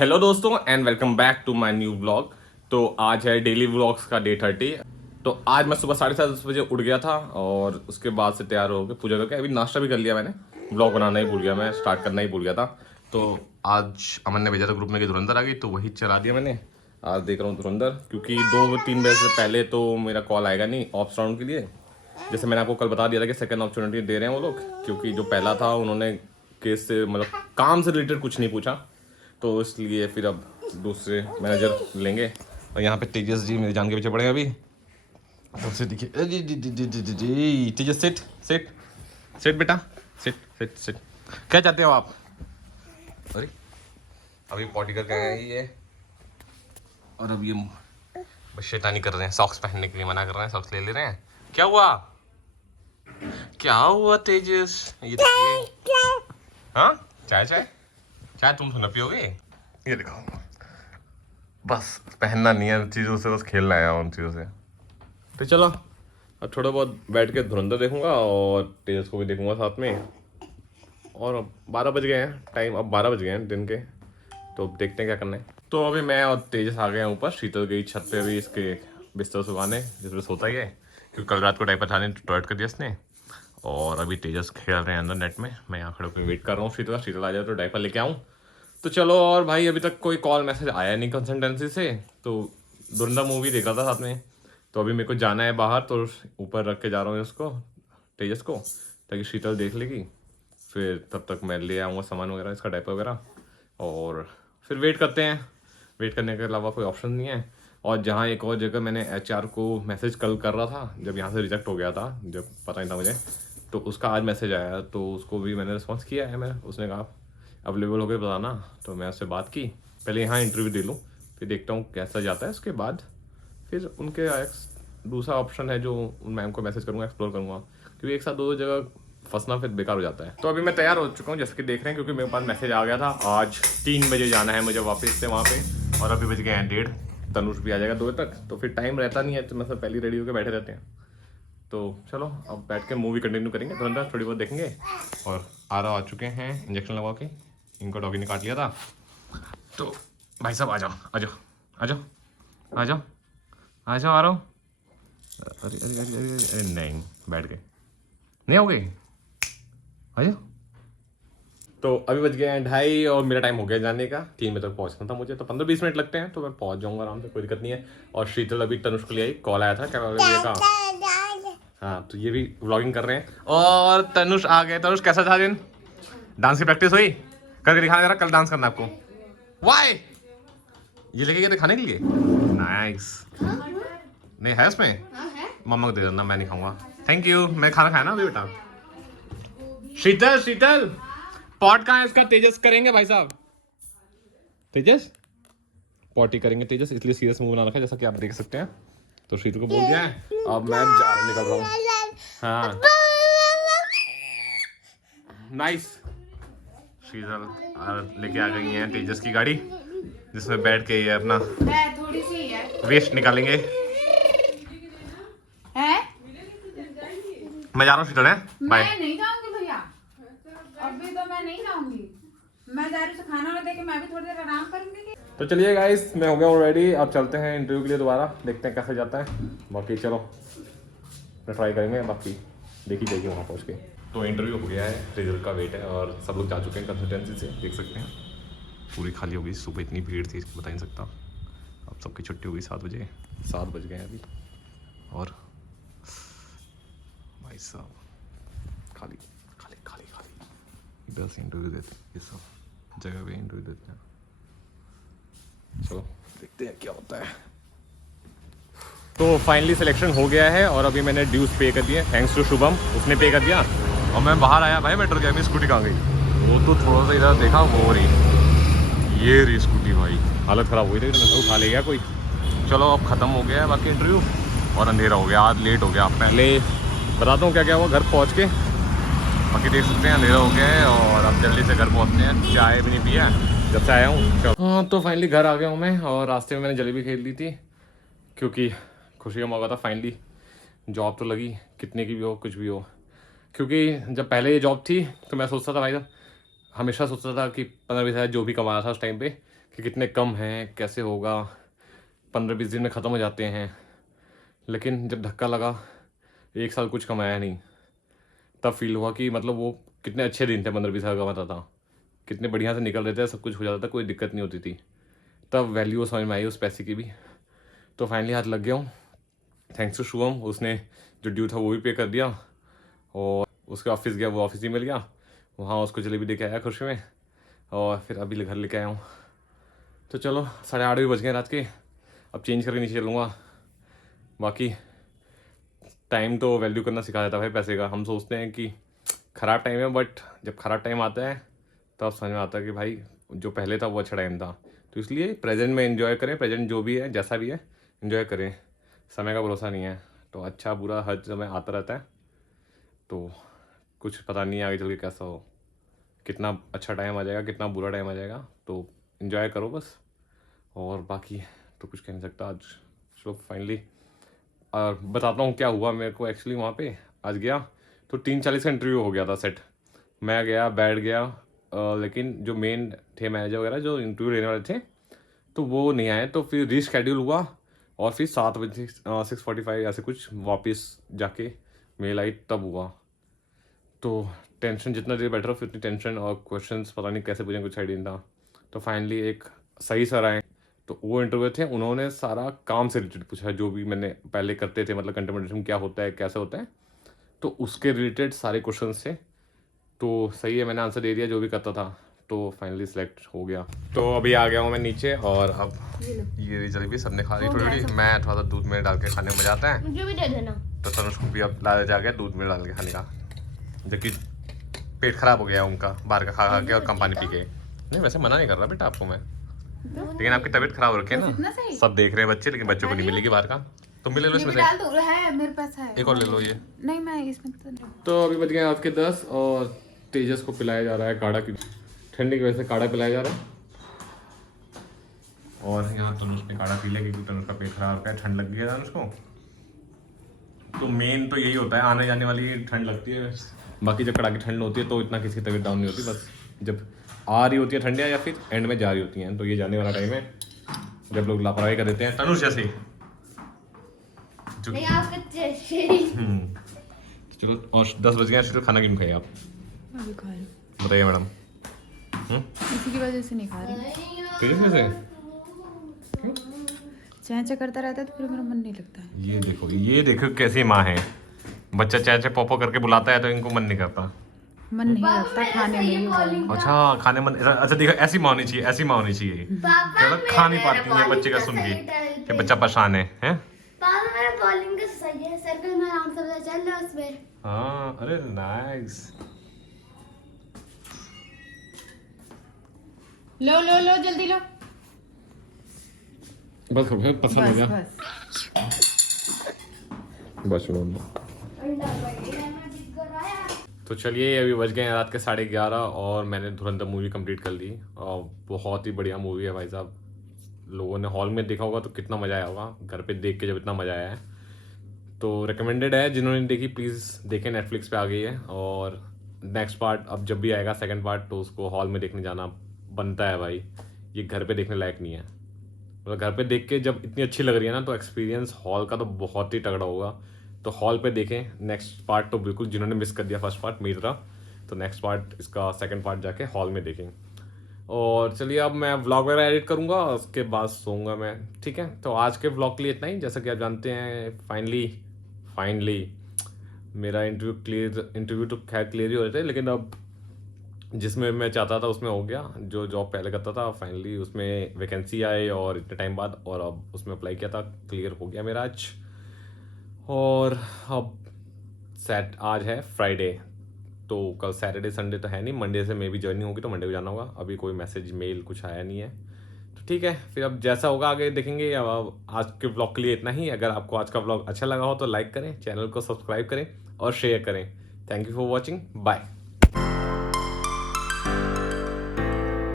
Hello दोस्तों and welcome back to my new blog. तो आज है डेली व्लॉग्स का डे 30। तो आज मैं सुबह 7:30 बजे उठ गया था और उसके बाद से तैयार हो गए पूजा करके। अभी नाश्ता भी कर लिया मैंने, ब्लॉग बनाना ही भूल गया, मैं स्टार्ट करना ही भूल गया था। तो आज अमन ने भेजा था ग्रुप में कि धुरंधर आ गई, तो वही चला दिया मैंने। आज देख रहा हूँ धुरंधर, क्योंकि 2-3 बजे से पहले तो मेरा कॉल आएगा नहीं ऑप्स राउंड के लिए। जैसे मैंने आपको कल बता दिया था कि सेकंड अपॉर्चुनिटी दे रहे हैं वो लोग, क्योंकि जो पहला था उन्होंने केस से मतलब काम से रिलेटेड कुछ नहीं पूछा, तो इसलिए फिर अब दूसरे मैनेजर लेंगे। और यहाँ पे तेजस जी मेरी जान के पीछे पड़े हैं अभी। तो से देखिए, तेजस सिट सिट सिट बेटा, सिट सिट सिट। क्या चाहते हो आप? अरे अभी पॉटी करके आए हैं ये, और अब ये बस शैतानी कर रहे हैं, सॉक्स पहनने के लिए मना कर रहे हैं, सॉक्स ले ले रहे हैं। क्या हुआ? क्या हुआ तेजस? ये हाँ, चाय चाय चाय तुम सुना पियोगे? ये देखो, बस पहनना नहीं है चीज़ों से, बस खेलना है उन चीज़ों से। तो चलो अब थोड़ा बहुत बैठ के धुरंधर देखूंगा और तेजस को भी देखूंगा साथ में। और अब 12 बज गए हैं, टाइम अब 12 बज गए हैं दिन के। तो अब देखते हैं क्या करना है। तो अभी मैं और तेजस आ गए हैं ऊपर, शीतल गई छत पे अभी इसके बिस्तर सुखाने, जिसमें सोता ही है, क्योंकि कल रात को डायपर थाने टॉयलेट कर दिया इसने। और अभी तेजस खेल रहे हैं अंदर नेट में, मैं यहाँ खड़े होकर वेट कर रहा हूँ शीतल आ जाए तो डायपर लेके आऊँ। तो चलो। और भाई अभी तक कोई कॉल मैसेज आया नहीं कंसल्टेंसी से, तो धुरंधर मूवी देखा था साथ में। तो अभी मेरे को जाना है बाहर, तो ऊपर रख के जा रहा हूँ उसको, तेजस को, ताकि शीतल देख लेगी। फिर तब तक मैं ले आऊँगा सामान वगैरह, इसका डायपर वगैरह, और फिर वेट करते हैं। वेट करने के अलावा कोई ऑप्शन नहीं है। और जहाँ एक और जगह मैंने HR को मैसेज कल कर रहा था, जब यहाँ से रिजेक्ट हो गया था, जब पता नहीं था मुझे, तो उसका आज मैसेज आया, तो उसको भी मैंने रिस्पॉन्स किया है। मैं उसने कहा अवेलेबल हो गए बताना, तो मैं उससे बात की। पहले यहाँ इंटरव्यू दे लूँ, फिर देखता हूँ कैसा जाता है, उसके बाद फिर उनके दूसरा ऑप्शन है जो उन मैम को मैसेज करूँगा, एक्सप्लोर करूँगा, क्योंकि एक साथ दो जगह फंसना फिर बेकार हो जाता है। तो अभी मैं तैयार हो चुका हूँ जैसे कि देख रहे हैं, क्योंकि मेरे पास मैसेज आ गया था आज 3 बजे जाना है मुझे वापस से वहाँ पे, और अभी बज गए हैं 1:30। तनुष भी आ जाएगा 2 बजे तक, तो फिर टाइम रहता नहीं है, तो मतलब पहले रेडी होकर बैठे रहते हैं। तो चलो अब बैठ के मूवी कंटिन्यू करेंगे, तुरंत थोड़ी बहुत देखेंगे। और आरव आ चुके हैं इंजेक्शन लगा के, इनको डॉगी ने काट लिया था। तो भाई साहब आ जाओ आ जाओ आ जाओ आ जाओ आ जाओ आ रहा हूँ। अरे अरे अरे अरे अरे नहीं, बैठ गए, नहीं हो गई, आ जाओ। तो अभी बज गए हैं 2:30 और मेरा टाइम हो गया जाने का, 3 बजे तक पहुंचना था मुझे, तो 15-20 मिनट लगते हैं, तो मैं पहुंच जाऊंगा आराम से, कोई दिक्कत नहीं है। और शीतल अभी तनुष को ले आई, कॉल आया था क्या का। हाँ, तो ये भी व्लॉगिंग कर रहे हैं। और तनुष आ गए। तनुष कैसा था दिन? डांस की प्रैक्टिस हुई? करके दिखाना जरा, कल डांस करना आपको। वाई ये लेके गए थे खाने के लिए? नाइस। नहीं है उसमें? मम्मा को दे देना, मैं नहीं खाऊंगा। थैंक यू, मैं खाना खाया ना अभी बेटा। शीतल शीतल, पॉट कहाँ है इसका? तेजस करेंगे भाई साहब, तेजस पॉटी करेंगे तेजस, इसलिए सीरियस मूव बना रखा है जैसा कि आप देख सकते हैं। तो शीतल को बोल दिया है, अब मैं जा रहा निकल रहा हूँ। हाँ नाइस। शीतल लेके आ गई है तेजस की गाड़ी, जिसमें बैठ के ये अपना थोड़ी सी है वेस्ट निकालेंगे। है? मैं जा रहा हूँ शीतल, है बाय। मैं नहीं जाऊंगी भैया, अभी तो मैं नहीं जाऊंगी। मैं जा रही हूँ खाना वाना देके, मैं भी थोड़ी देर आराम करूंगी। तो चलिए गाइस, मैं हो गया हूँ रेडी, अब चलते हैं इंटरव्यू के लिए दोबारा, देखते हैं कैसे जाता है। बाकी चलो ट्राई करेंगे, बाकी देखी जाएगी वहाँ पहुँच के। तो इंटरव्यू हो गया है, रिजल्ट का वेट है, और सब लोग जा चुके हैं कंसल्टेंसी से, देख सकते हैं पूरी खाली हो गई। सुबह इतनी भीड़ थी इसको बता नहीं सकता। अब सबकी छुट्टी हो गई 7 बजे, 7 बज गए हैं अभी। और भाई साहब खाली खाली खाली खाली, इधर से इंटरव्यू देते हैं, ये सब जगह पे इंटरव्यू देते हैं। चलो देखते हैं क्या होता है। तो फाइनली सिलेक्शन हो गया है, और अभी मैंने ड्यूज पे कर दिए, थैंक्स टू शुभम, उसने पे कर दिया। और मैं बाहर आया, भाई मेट्रो गया, मेरी स्कूटी कहाँ गई? वो तो थोड़ा सा इधर देखा, वो हो रही, ये रही स्कूटी, भाई हालत ख़राब हुई थी, तो उठा ले गया कोई। चलो अब ख़त्म हो गया है बाकी इंटरव्यू, और अंधेरा हो गया, आज लेट हो गया। पहले बताता हूँ क्या क्या हुआ घर पहुँच के। बाकी देख सकते हैं अंधेरा हो गया है, और अब जल्दी से घर पहुँचते हैं, चाय भी नहीं पिया जब से आया हूँ। हाँ, तो फाइनली घर आ गया हूँ मैं, और रास्ते में मैंने जलेबी खेल ली थी, क्योंकि खुशी का मौका था। फाइनली जॉब तो लगी, कितने की भी हो, कुछ भी हो। क्योंकि जब पहले ये जॉब थी तो मैं सोचता था भाई साहब, हमेशा सोचता था कि 15-20 हज़ार जो भी कमा रहा था उस टाइम पे, कि कितने कम हैं, कैसे होगा, 15-20 दिन में ख़त्म हो जाते हैं। लेकिन जब धक्का लगा, 1 साल कुछ कमाया नहीं, तब फील हुआ कि मतलब वो कितने अच्छे दिन थे। 15-20 हज़ार कमाता था, कितने बढ़िया से निकल रहे थे, सब कुछ हो जाता था, कोई दिक्कत नहीं होती थी। तब वैल्यू समझ में आई उस पैसे की भी। तो फाइनली हाथ लग गया हूँ, थैंक्स टू शुभम। उसने जो ड्यू था वो भी पे कर दिया, और उसके ऑफिस गया, वो ऑफिस ही मिल गया। वहाँ उसको जलेबी दे के आया खुशी में, और फिर अभी घर लेके आया हूँ। तो चलो 8:30 भी बज गए रात के, अब चेंज करके नीचे चलूँगा। बाकी टाइम तो वैल्यू करना सिखा देता भाई पैसे का। हम सोचते हैं कि ख़राब टाइम है, बट जब ख़राब टाइम आता है तो अब समझ में आता है कि भाई जो पहले था वो अच्छा टाइम था। तो इसलिए प्रेजेंट में एंजॉय करें, प्रेजेंट जो भी है जैसा भी है एंजॉय करें। समय का भरोसा नहीं है, तो अच्छा बुरा हर समय आता रहता है, तो कुछ पता नहीं आगे चल के कैसा हो, कितना अच्छा टाइम आ जाएगा, कितना बुरा टाइम आ जाएगा। तो एंजॉय करो बस, और बाकी तो कुछ कह नहीं सकता। आज चलो फाइनली और बताता हूँ क्या हुआ मेरे को। एक्चुअली वहाँ पे आज गया तो 3:40 का इंटरव्यू हो गया था सेट। मैं गया, बैठ गया, लेकिन जो मेन थे मैनेजर वगैरह जो इंटरव्यू लेने वाले थे तो वो नहीं आए। तो फिर रीशेड्यूल हुआ, और फिर 7 बजे 6:45 ऐसे कुछ वापस जाके मेल आई, तब हुआ। तो टेंशन, जितना देर बैठ रहा फिर उतनी टेंशन, और क्वेश्चंस पता नहीं कैसे पूछें, कुछ आइडिया नहीं था। तो फाइनली एक सही सर आए, तो वो इंटरव्यू थे, उन्होंने सारा काम से रिलेटेड पूछा, जो भी मैंने पहले करते थे, मतलब कंटेंट मॉडरेशन क्या होता है, कैसे होता है, तो उसके रिलेटेड सारे क्वेश्चंस थे। तो सही है, मैंने आंसर दे दिया जो भी करता था, तो फाइनली सिलेक्ट हो गया। तो अभी आ गया हूँ मैं नीचे, और अब ये जलेबी सबने खा ली थोड़ी थोड़ी। मैं थोड़ा सा दूध में डाल के खाने में मजा आता है, मुझे भी दे देना। तो तनुष को भी अब लाया जा गया दूध में डाल के खाने का, जबकि पेट खराब हो गया उनका बाहर का खा खा के और कम पानी पी के। नहीं वैसे मना नहीं कर रहा बेटा आपको मैं, लेकिन आपकी तबीयत खराब हो रखी है ना, सब देख रहे हैं बच्चे, लेकिन बच्चों को नहीं मिलेगी बाहर का। तो मिले लो इसमें से, डाल दो, है मेरे पास है, एक और ले लो ये। नहीं मैं इसमें तो नहीं। तो अभी बज गए रात के 10, और तेजस को पिलाया जा रहा है काढ़ा, की ठंडी की वजह से काढ़ा पिलाया जा रहा है। और यहाँ तनुष ने काढ़ा पी लिया क्योंकि तनुष का पेट खराब है, ठंड लग गई है तनुष को। तो मेन तो यही होता है, आने जाने वाली ठंड लगती है। बाकी जब कड़ाके ठंड होती है तो इतना किसी की तबीयत डाउन नहीं होती, बस जब आ रही होती है ठंडियाँ या फिर एंड में जा रही होती हैं, तो ये जाने वाला टाइम है जब लोग लापरवाही कर देते हैं, तनुष जैसे। चलो, और 10 बज गए, चलो खाना क्यों खाए आप? अभी खा रही बताइए मैडम। इसी की वजह से नहीं खा रही, किस से? चैं करता रहता है तो फिर मेरा मन नहीं लगता है। ये देखो कैसी माँ है, बच्चा चैचे पॉपो करके बुलाता है तो इनको मन नहीं करता, मन नहीं लगता खाने में। अच्छा खाने मन, अच्छा देखो ऐसी माँ होनी चाहिए, ऐसी माँ होनी चाहिए, मतलब खा नहीं पाती है बच्चे का सुन के कि बच्चा परेशान है, हैं? पापा मेरा बॉलिंग का सही है, सर्कल में आराम से पता चल रहा है उसमें। हाँ अरे नाइस। लो लो लो जल्दी लो, बस पसंद हो गया, बस तो चलिए अभी बज गए हैं रात के 11:30, और मैंने धुरंधर मूवी कंप्लीट कर ली, और बहुत ही बढ़िया मूवी है भाई साहब। लोगों ने हॉल में देखा होगा तो कितना मज़ा आया होगा, घर पे देख के जब इतना मज़ा आया है तो रिकमेंडेड है। जिन्होंने देखी प्लीज़ देखें, नेटफ्लिक्स पे आ गई है। और नेक्स्ट पार्ट अब जब भी आएगा सेकंड पार्ट, तो उसको हॉल में देखने जाना बनता है भाई, ये घर पे देखने लायक नहीं है। मतलब घर पे देख के जब इतनी अच्छी लग रही है ना, तो एक्सपीरियंस हॉल का तो बहुत ही तगड़ा होगा। तो हॉल पे देखें नेक्स्ट पार्ट, तो बिल्कुल जिन्होंने मिस कर दिया फर्स्ट पार्ट मेरी तरह, तो नेक्स्ट पार्ट इसका सेकंड पार्ट जाके हॉल में देखें। और चलिए अब मैं व्लॉग वगैरह एडिट करूँगा, उसके बाद सोऊंगा मैं, ठीक है। तो आज के व्लॉग के लिए इतना ही। जैसा कि आप जानते हैं फाइनली मेरा इंटरव्यू तो खैर क्लियर ही हो रहे थे, लेकिन अब जिसमें मैं चाहता था उसमें हो गया। जो जॉब पहले करता था फाइनली उसमें वैकेंसी आए और इतने टाइम बाद, और अब उसमें अप्लाई किया था, क्लियर हो गया मेरा आज। और अब आज है फ्राइडे, तो कल सैटरडे संडे तो है नहीं, मंडे से मे भी जर्नी होगी तो मंडे को जाना होगा। अभी कोई मैसेज मेल कुछ आया नहीं है, तो ठीक है फिर अब जैसा होगा आगे देखेंगे। अब आज के व्लॉग के लिए इतना ही। अगर आपको आज का व्लॉग अच्छा लगा हो तो लाइक करें, चैनल को सब्सक्राइब करें और शेयर करें। Thank you for watching, bye.